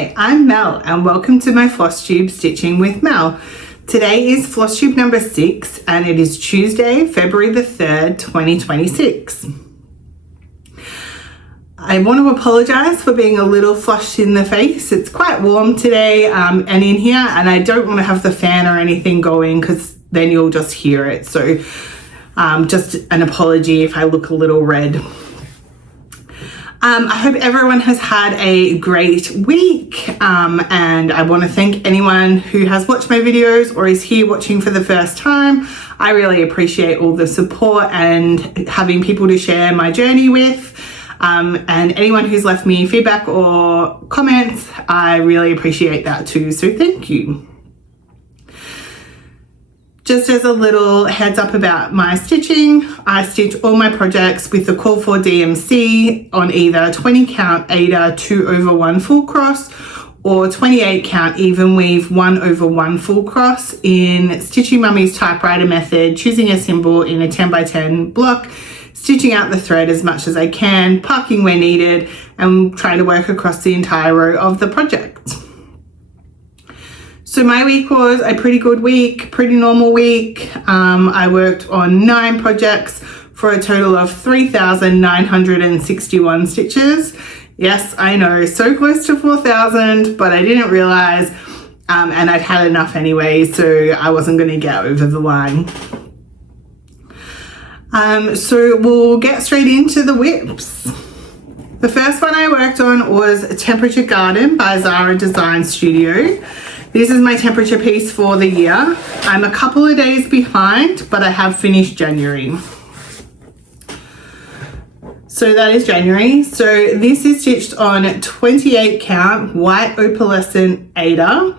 Hi, I'm Mel and welcome to my floss tube stitching with Mel. Today is floss tube number 6 and it is Tuesday, February the 3rd, 2026. I want to apologise for being a little flushed in the face. It's quite warm today and in here, and I don't want to have the fan or anything going because then you'll just hear it. So just an apology if I look a little red. I hope everyone has had a great week and I want to thank anyone who has watched my videos or is here watching for the first time. I really appreciate all the support and having people to share my journey with, and anyone who's left me feedback or comments, I really appreciate that too, so thank you. Just as a little heads up about my stitching, I stitch all my projects with the call for DMC on either 20 count Ada 2/1 full cross or 28 count even weave 1/1 full cross in Stitching Mummy's typewriter method, choosing a symbol in a 10x10 block, stitching out the thread as much as I can, parking where needed, and trying to work across the entire row of the project. So my week was a pretty good week, pretty normal week. I worked on 9 projects for a total of 3,961 stitches. Yes, I know, so close to 4,000, but I didn't realize, and I'd had enough anyway, so I wasn't going to get over the line. So we'll get straight into the whips. The first one I worked on was Temperature Garden by Zahara Design Studio. This is my temperature piece for the year. I'm a couple of days behind, but I have finished January. So that is January. So this is stitched on 28 count white opalescent Ada.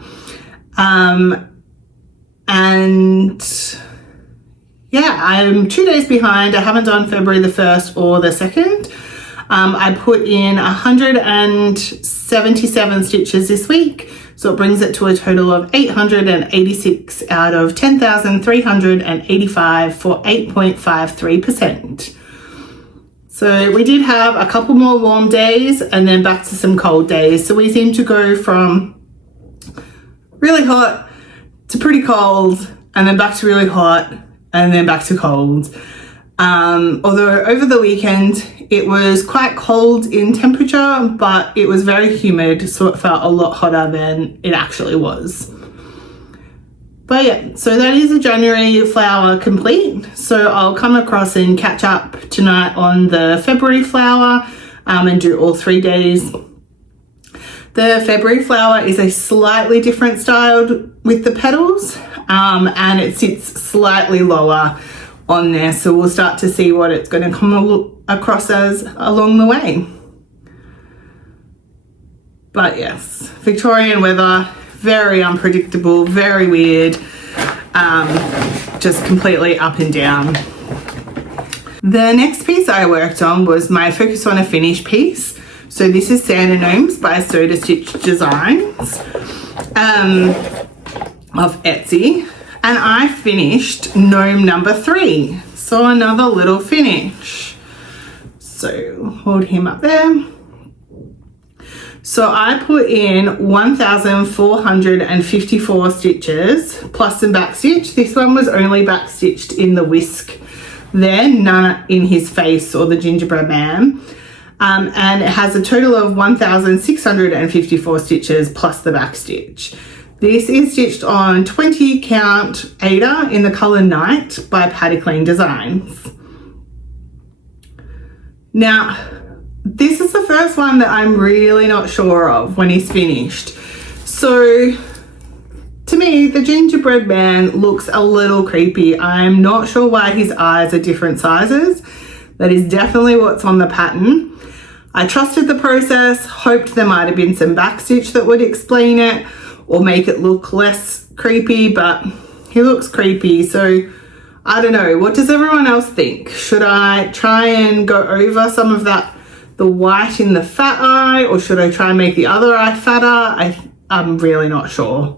And yeah, I'm 2 days behind. I haven't done February the 1st or the 2nd. I put in 177 stitches this week. So it brings it to a total of 886 out of 10,385 for 8.53%. So we did have a couple more warm days and then back to some cold days. So we seem to go from really hot to pretty cold and then back to really hot and then back to cold. Although over the weekend it was quite cold in temperature, but it was very humid, so it felt a lot hotter than it actually was. But yeah, so that is the January flower complete. So I'll come across and catch up tonight on the February flower and do all 3 days. The February flower is a slightly different style with the petals, and it sits slightly lower on there, so we'll start to see what it's going to come across as along the way. But yes, Victorian weather, very unpredictable, very weird, just completely up and down. The next piece I worked on was my Focus on a Finish piece. So this is Santa Gnomes by Soda Stitch Designs of Etsy. And I finished gnome number 3. So another little finish. So hold him up there. So I put in 1,454 stitches plus some back stitch. This one was only back stitched in the whisk there, none in his face or the gingerbread man. And it has a total of 1,654 stitches plus the back stitch. This is stitched on 20 count Ada in the colour Night by Paddy Clean Designs. Now, this is the first one that I'm really not sure of when he's finished. So, to me, the gingerbread man looks a little creepy. I'm not sure why his eyes are different sizes. That is definitely what's on the pattern. I trusted the process, hoped there might have been some backstitch that would explain it or make it look less creepy, but he looks creepy. So I don't know, what does everyone else think? Should I try and go over some of that, the white in the fat eye, or should I try and make the other eye fatter? I'm really not sure.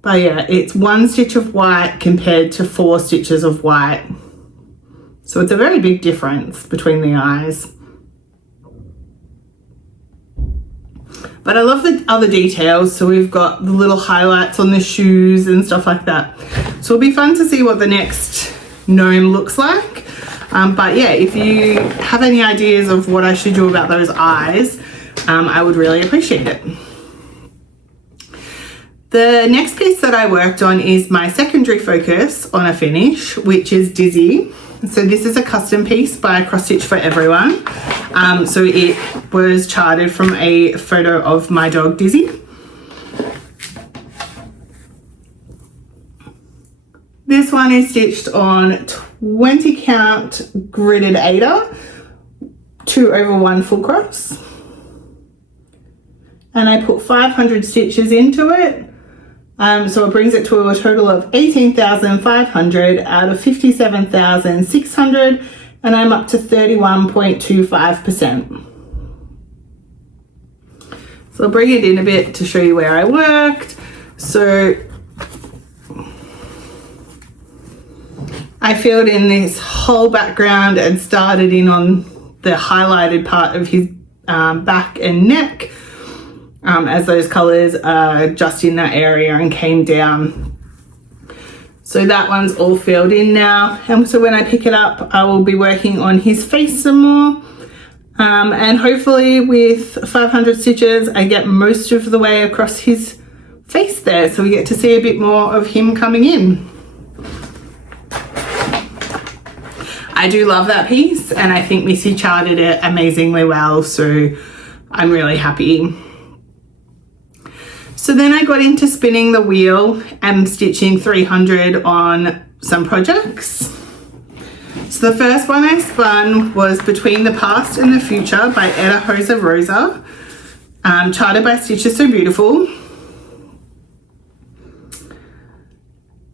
But yeah, it's 1 stitch of white compared to 4 stitches of white. So it's a very big difference between the eyes. But I love the other details. So we've got the little highlights on the shoes and stuff like that. So it'll be fun to see what the next gnome looks like. But yeah, if you have any ideas of what I should do about those eyes, I would really appreciate it. The next piece that I worked on is my secondary focus on a finish, which is Dizzy. So this is a custom piece by Cross Stitch for Everyone. So it was charted from a photo of my dog Dizzy. This one is stitched on 20 count gridded Aida, 2 over 1 full cross. And I put 500 stitches into it. So it brings it to a total of 18,500 out of 57,600, and I'm up to 31.25%. So I'll bring it in a bit to show you where I worked. So I filled in this whole background and started in on the highlighted part of his back and neck. As those colours are just in that area and came down. So that one's all filled in now. And so when I pick it up, I will be working on his face some more. And hopefully with 500 stitches, I get most of the way across his face there. So we get to see a bit more of him coming in. I do love that piece, and I think Missy charted it amazingly well. So I'm really happy. So then I got into spinning the wheel and stitching 300 on some projects. So the first one I spun was Between the Past and the Future by Etta Hosa Rosa, charted by Stitches So Beautiful.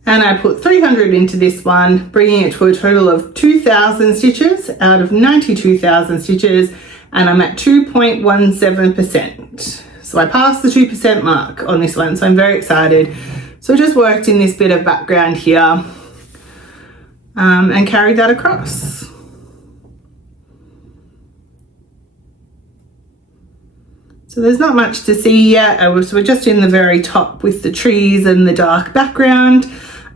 And I put 300 into this one, bringing it to a total of 2,000 stitches out of 92,000 stitches, and I'm at 2.17%. So I passed the 2% mark on this one, so I'm very excited. So I just worked in this bit of background here and carried that across. So there's not much to see yet. We're just in the very top with the trees and the dark background.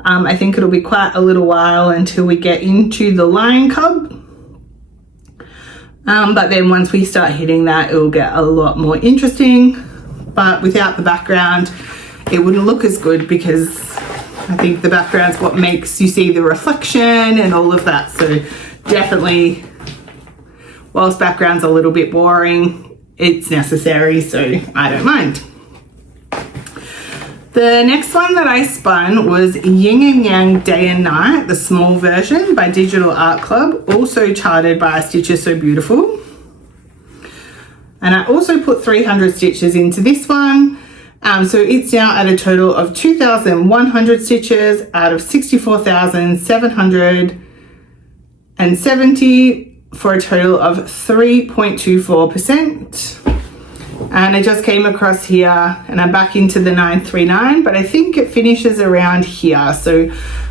I think it'll be quite a little while until we get into the lion cub. But then once we start hitting that, it will get a lot more interesting. But without the background, it wouldn't look as good, because I think the background's what makes you see the reflection and all of that. So definitely, whilst background's a little bit boring, it's necessary, so I don't mind. The next one that I spun was Yin and Yang Day and Night, the small version by Digital Art Club, also charted by Stitches So Beautiful. And I also put 300 stitches into this one. So it's now at a total of 2,100 stitches out of 64,770 for a total of 3.24%. And I just came across here and I'm back into the 939, but I think it finishes around here. So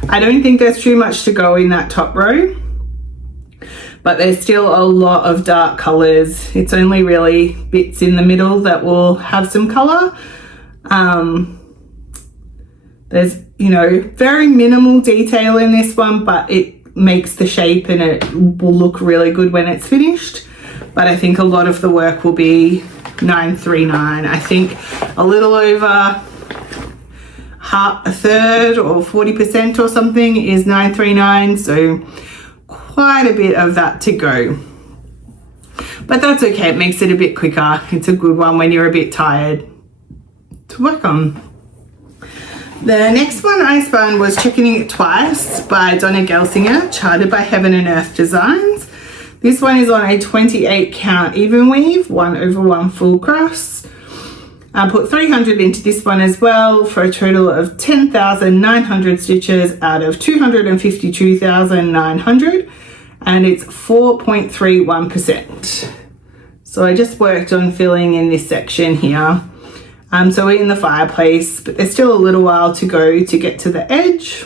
I don't think there's too much to go in that top row, but there's still a lot of dark colors. It's only really bits in the middle that will have some color. There's, you know, very minimal detail in this one, but it makes the shape and it will look really good when it's finished. But I think a lot of the work will be 939. I think a little over a third or 40% or something is 939, so quite a bit of that to go, but that's okay. It makes it a bit quicker. It's a good one when you're a bit tired to work on. The next one I spun was Checking It Twice by Donna Gelsinger, charted by Heaven and Earth Designs. This one is on a 28 count even weave, 1 over 1 full cross. I put 300 into this one as well for a total of 10,900 stitches out of 252,900, and it's 4.31%. So I just worked on filling in this section here. So we're in the fireplace, but there's still a little while to go to get to the edge.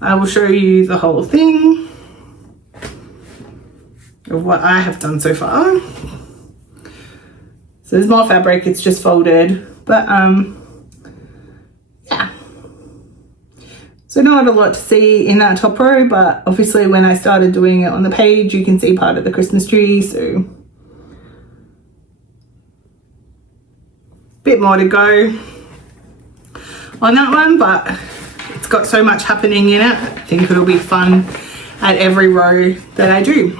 I will show you the whole thing of what I have done so far. So there's more fabric, it's just folded. But yeah. So not a lot to see in that top row, but obviously when I started doing it on the page, you can see part of the Christmas tree, so bit more to go on that one, but it's got so much happening in it. I think it'll be fun at every row that I do.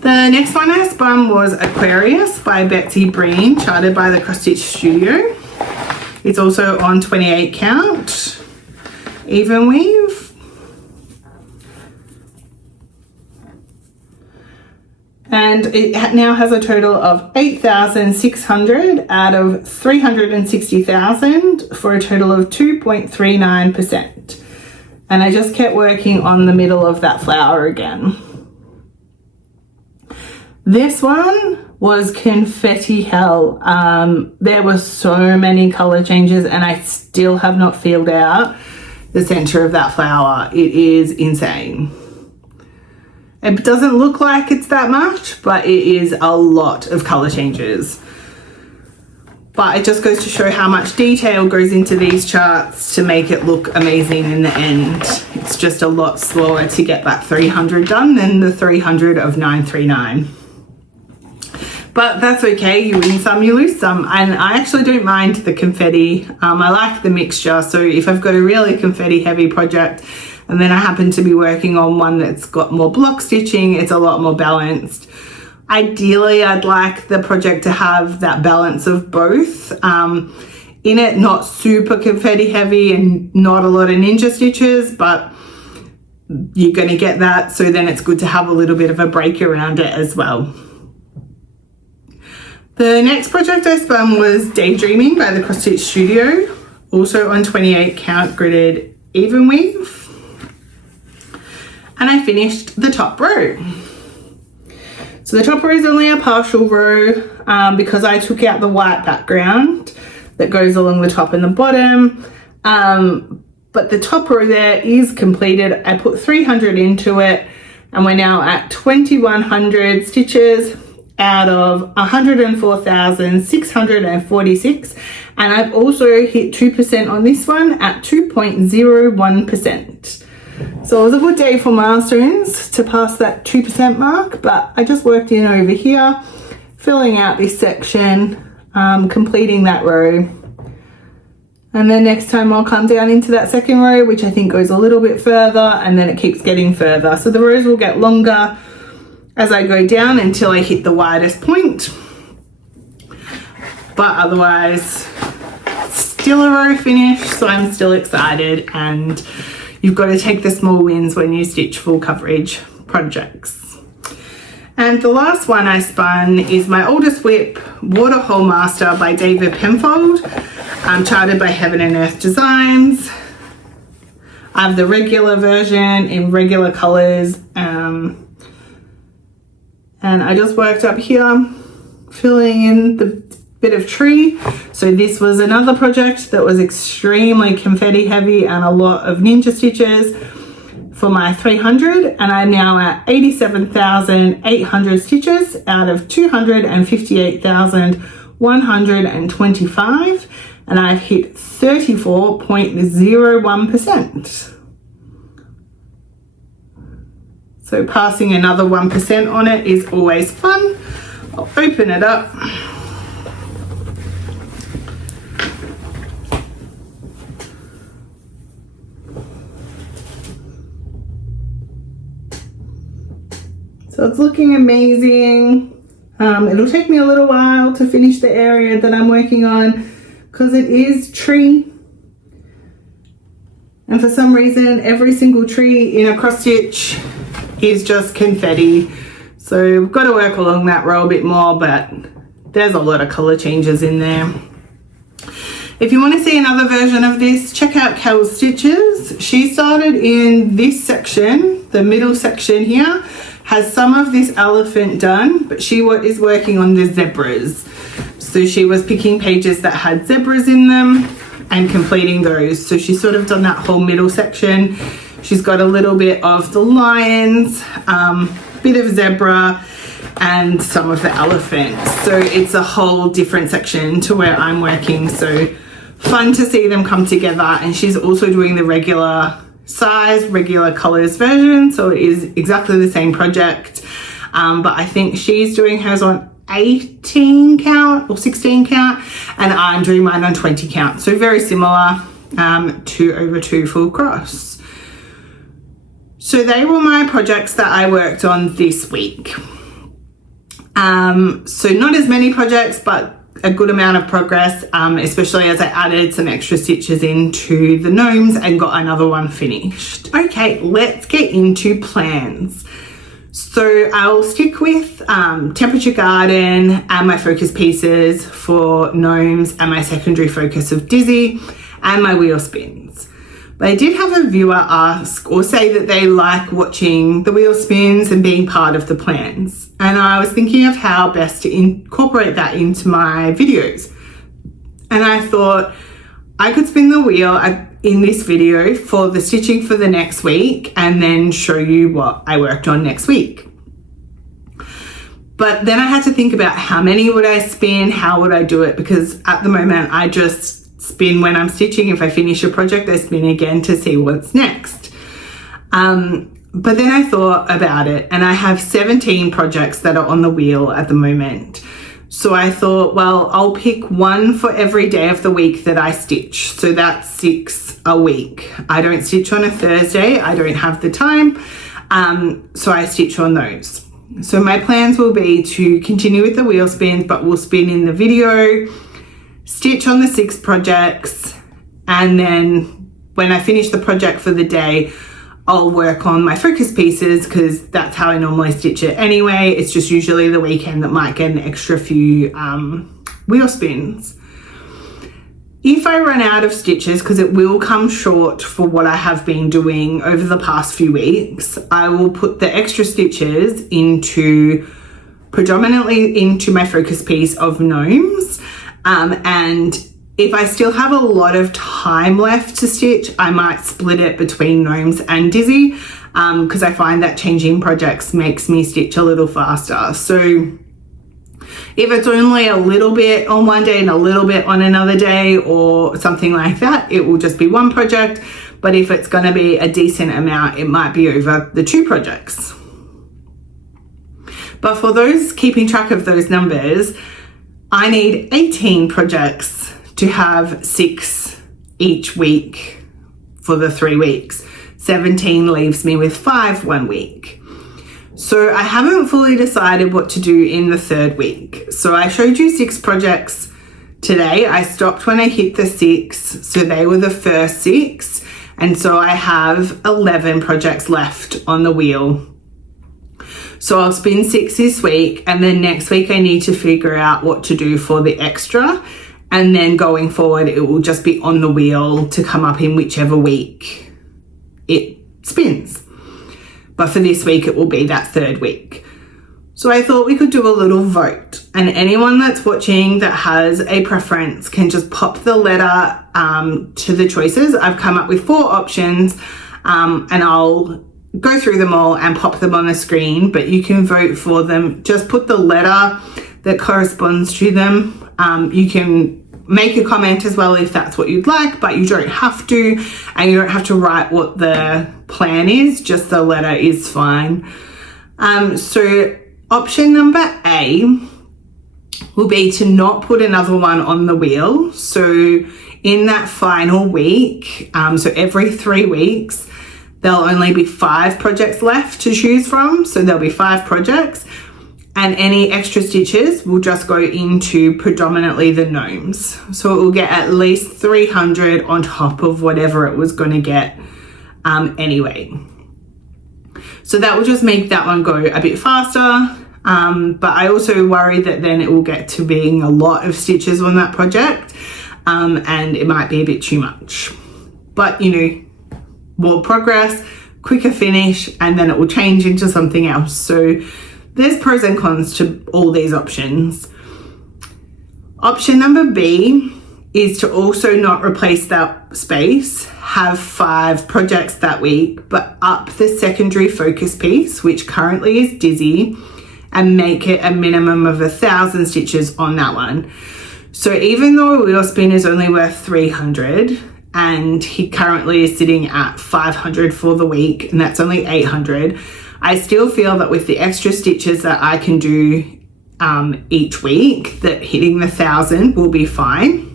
The next one I spun was Aquarius by Betsy Breen, charted by the Cross Stitch Studio. It's also on 28 count, even weave. And it now has a total of 8,600 out of 360,000 for a total of 2.39%. And I just kept working on the middle of that flower again. This one was confetti hell. There were so many color changes and I still have not filled out the center of that flower. It is insane. It doesn't look like it's that much, but it is a lot of color changes. But it just goes to show how much detail goes into these charts to make it look amazing in the end. It's just a lot slower to get that 300 done than the 300 of 939. But that's okay, you win some, you lose some. And I actually don't mind the confetti. I like the mixture. So if I've got a really confetti heavy project and then I happen to be working on one that's got more block stitching, it's a lot more balanced. Ideally, I'd like the project to have that balance of both. In it, not super confetti heavy and not a lot of ninja stitches, but you're going to get that. So then it's good to have a little bit of a break around it as well. The next project I spun was Daydreaming by the Cross Stitch Studio, also on 28 count gridded even weave. And I finished the top row. So the top row is only a partial row because I took out the white background that goes along the top and the bottom. But the top row there is completed. I put 300 into it and we're now at 2,100 stitches out of 104,646, and I've also hit 2% on this one at 2.01%. So it was a good day for milestones to pass that 2% mark, but I just worked in over here, filling out this section, completing that row. And then next time I'll come down into that second row, which I think goes a little bit further, and then it keeps getting further. So the rows will get longer as I go down until I hit the widest point. But otherwise, still a row finish, so I'm still excited, and you've got to take the small wins when you stitch full coverage projects. And the last one I spun is my oldest whip, Waterhole Master by David Penfold, charted by Heaven and Earth Designs. I have the regular version in regular colors, and I just worked up here, filling in the bit of tree. So this was another project that was extremely confetti heavy and a lot of ninja stitches for my 300, and I'm now at 87,800 stitches out of 258,125, and I've hit 34.01%. So passing another 1% on it is always fun. I'll open it up. So it's looking amazing. It'll take me a little while to finish the area that I'm working on because it is tree. And for some reason, every single tree in a cross stitch is just confetti. So we've got to work along that row a bit more, but there's a lot of color changes in there. If you want to see another version of this, check out Kel's Stitches. She started in this section, the middle section here, has some of this elephant done, but she is working on the zebras. So she was picking pages that had zebras in them and completing those. So she's sort of done that whole middle section. She's got a little bit of the lions, bit of zebra, and some of the elephants. So it's a whole different section to where I'm working. So fun to see them come together. And she's also doing the regular size, regular colors version. So it is exactly the same project. But I think she's doing hers on 18 count or 16 count, and I'm doing mine on 20 count. So very similar, 2/2 full cross. So they were my projects that I worked on this week. So not as many projects, but a good amount of progress, especially as I added some extra stitches into the gnomes and got another one finished. Okay, let's get into plans. So I'll stick with Temperature Garden and my focus pieces for gnomes and my secondary focus of Dizzy and my wheel spins. But I did have a viewer ask or say that they like watching the wheel spins and being part of the plans. And I was thinking of how best to incorporate that into my videos. And I thought I could spin the wheel in this video for the stitching for the next week and then show you what I worked on next week. But then I had to think about how many would I spin, how would I do it, because at the moment I just spin when I'm stitching. If I finish a project, I spin again to see what's next. But then I thought about it, and I have 17 projects that are on the wheel at the moment. So I thought, well, I'll pick one for every day of the week that I stitch. So that's 6 a week. I don't stitch on a Thursday. I don't have the time. So I stitch on those. So my plans will be to continue with the wheel spins, but we'll spin in the video, stitch on the 6 projects, and then when I finish the project for the day, I'll work on my focus pieces because that's how I normally stitch it anyway. It's just usually the weekend that might get an extra few wheel spins. If I run out of stitches, because it will come short for what I have been doing over the past few weeks, I will put the extra stitches predominantly into my focus piece of gnomes. And if I still have a lot of time left to stitch, I might split it between gnomes and Dizzy, because I find that changing projects makes me stitch a little faster. So if it's only a little bit on one day and a little bit on another day or something like that, it will just be one project. But if it's going to be a decent amount, it might be over the 2 projects. But for those keeping track of those numbers, I need 18 projects to have 6 each week for the 3 weeks. 17 leaves me with 5 one week. So I haven't fully decided what to do in the 3rd week. So I showed you 6 projects today. I stopped when I hit the 6, so they were the first 6. And so I have 11 projects left on the wheel. So I'll spin 6 this week, and then next week I need to figure out what to do for the extra. And then going forward, it will just be on the wheel to come up in whichever week it spins. But for this week, it will be that 3rd week. So I thought we could do a little vote, and anyone that's watching that has a preference can just pop the letter to the choices. I've come up with 4 options, and I'll go through them all and pop them on the screen, but you can vote for them. Just put the letter that corresponds to them. You can make a comment as well if that's what you'd like, but you don't have to, and you don't have to write what the plan is, just the letter is fine. So option number A will be to not put another one on the wheel. So in that final week, so every 3 weeks, there'll only be 5 projects left to choose from. So there'll be 5 projects, and any extra stitches will just go into predominantly the gnomes. So it will get at least 300 on top of whatever it was going to get anyway. So that will just make that one go a bit faster. But I also worry that then it will get to being a lot of stitches on that project, and it might be a bit too much. But, you know, more progress, quicker finish, and then it will change into something else. So there's pros and cons to all these options. Option number B is to also not replace that space, have 5 projects that week, but up the secondary focus piece, which currently is Dizzy, and make it a minimum of 1,000 stitches on that one. So even though a wheel spin is only worth 300 and he currently is sitting at 500 for the week, and that's only 800, I still feel that with the extra stitches that I can do each week, that hitting the 1,000 will be fine.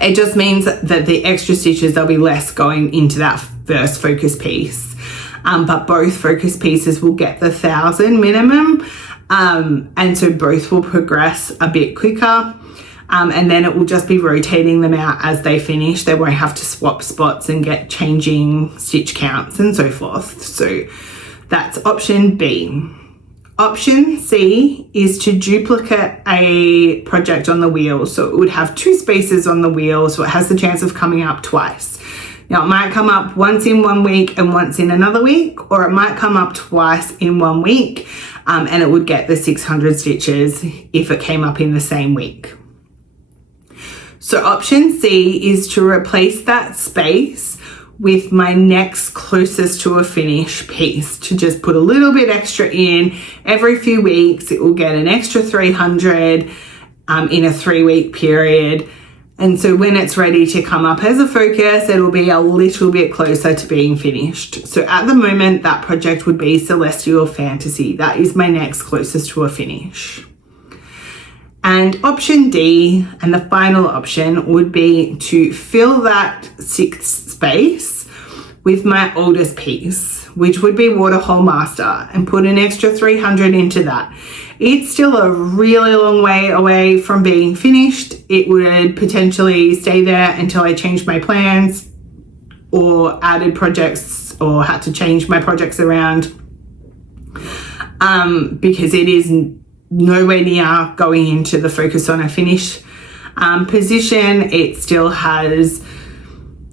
It just means that the extra stitches, there'll be less going into that first focus piece. But both focus pieces will get the 1,000 minimum. And so both will progress a bit quicker. And then it will just be rotating them out as they finish. They won't have to swap spots and get changing stitch counts and so forth. So that's option B. Option C is to duplicate a project on the wheel. So it would have 2 spaces on the wheel, so it has the chance of coming up twice. Now it might come up once in one week and once in another week, or it might come up twice in one week, and it would get the 600 stitches if it came up in the same week. So option C is to replace that space with my next closest to a finish piece, to just put a little bit extra in every few weeks. It will get an extra 300 in a 3-week period. And so when it's ready to come up as a focus, it'll be a little bit closer to being finished. So at the moment, that project would be Celestial Fantasy. That is my next closest to a finish. And option D, and the final option, would be to fill that 6th space with my oldest piece, which would be Waterhole Master, and put an extra 300 into that. It's still a really long way away from being finished. It would potentially stay there until I changed my plans or added projects or had to change my projects around, because it is nowhere near going into the focus on a finish position. It still has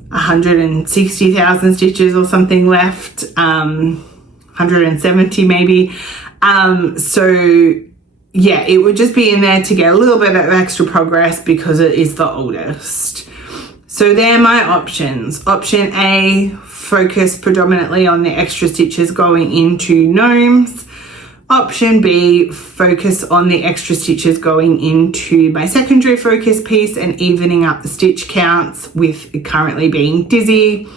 160,000 stitches or something left, 170 maybe. So yeah, it would just be in there to get a little bit of extra progress because it is the oldest. So they're my options. Option A, focus predominantly on the extra stitches going into gnomes. Option B, focus on the extra stitches going into my secondary focus piece and evening up the stitch counts with it currently being Dizzy.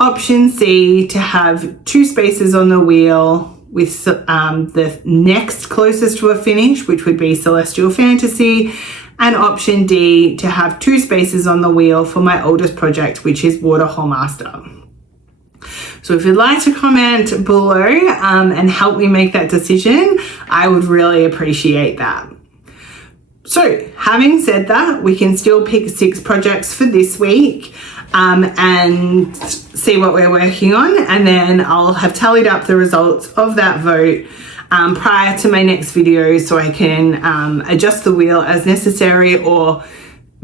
Option C, to have 2 spaces on the wheel with the next closest to a finish, which would be Celestial Fantasy. And option D, to have 2 spaces on the wheel for my oldest project, which is Waterhole Master. So if you'd like to comment below and help me make that decision, I would really appreciate that. So having said that, we can still pick 6 projects for this week and see what we're working on. And then I'll have tallied up the results of that vote prior to my next video, so I can adjust the wheel as necessary or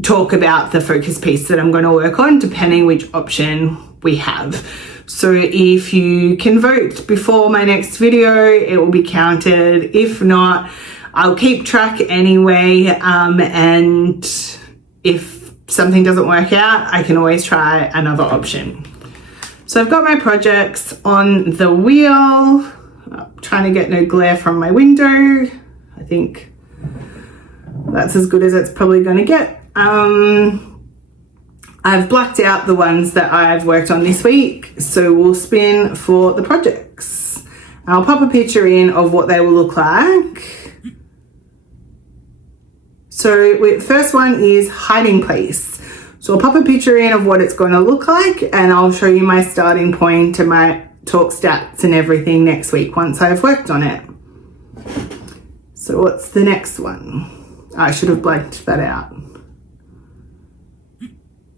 talk about the focus piece that I'm going to work on, depending which option we have. So if you can vote before my next video, it will be counted. If not, I'll keep track anyway. And if something doesn't work out, I can always try another option. So I've got my projects on the wheel. I'm trying to get no glare from my window. I think that's as good as it's probably going to get. I've blacked out the ones that I've worked on this week, so we'll spin for the projects. I'll pop a picture in of what they will look like. So the first one is Hiding Place. So I'll pop a picture in of what it's going to look like, and I'll show you my starting point and my talk stats and everything next week once I've worked on it. So what's the next one? I should have blanked that out.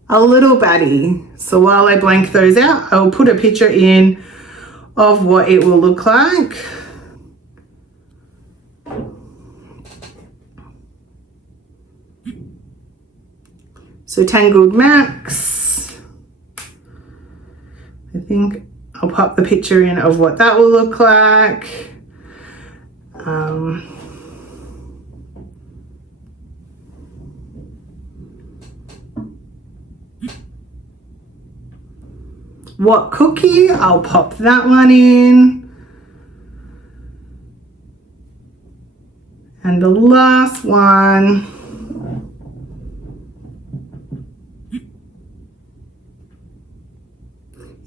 A Little Baddie. So while I blank those out, I'll put a picture in of what it will look like. So Tangled Max. I think I'll pop the picture in of what that will look like. What Cookie? I'll pop that one in. And the last one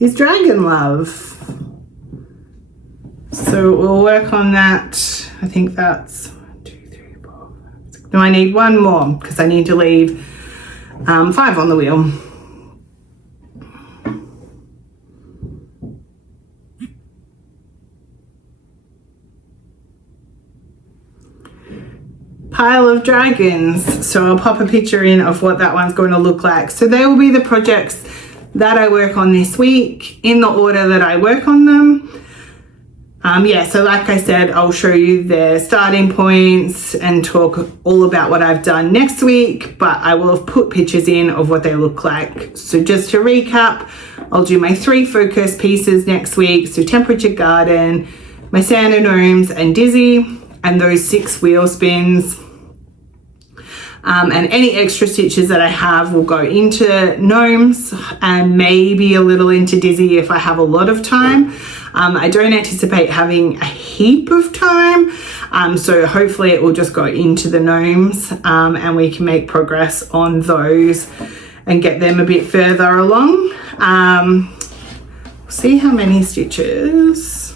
is Dragon Love. So we'll work on that. I think that's 1, 2, 3, 4, 5, 6. No, I need one more because I need to leave 5 on the wheel. Pile of dragons. So I'll pop a picture in of what that one's going to look like. So they will be the projects that I work on this week in the order that I work on them. Yeah, so like I said, I'll show you their starting points and talk all about what I've done next week, but I will have put pictures in of what they look like. So just to recap, I'll do my 3 focus pieces next week. So Temperature Garden, my Sand Gnomes and Dizzy, and those 6 wheel spins. And any extra stitches that I have will go into Gnomes and maybe a little into Dizzy if I have a lot of time. I don't anticipate having a heap of time, so hopefully it will just go into the Gnomes, and we can make progress on those and get them a bit further along. See how many stitches.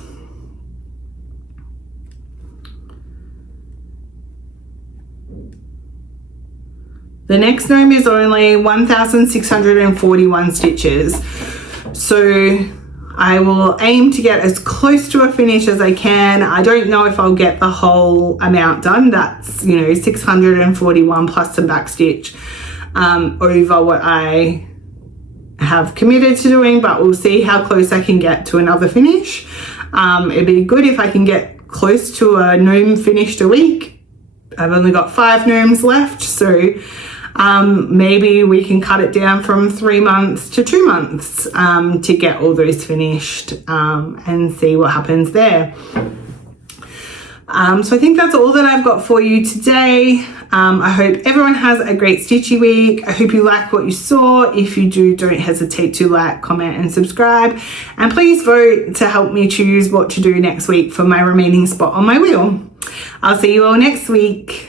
The next gnome is only 1,641 stitches. So I will aim to get as close to a finish as I can. I don't know if I'll get the whole amount done. That's, 641 plus some backstitch over what I have committed to doing, but we'll see how close I can get to another finish. It'd be good if I can get close to a gnome finished a week. I've only got 5 gnomes left, so maybe we can cut it down from 3 months to 2 months to get all those finished and see what happens there. So I think that's all that I've got for you today. I hope everyone has a great stitchy week. I hope you like what you saw. If you do, don't hesitate to like, comment and subscribe. And please vote to help me choose what to do next week for my remaining spot on my wheel. I'll see you all next week.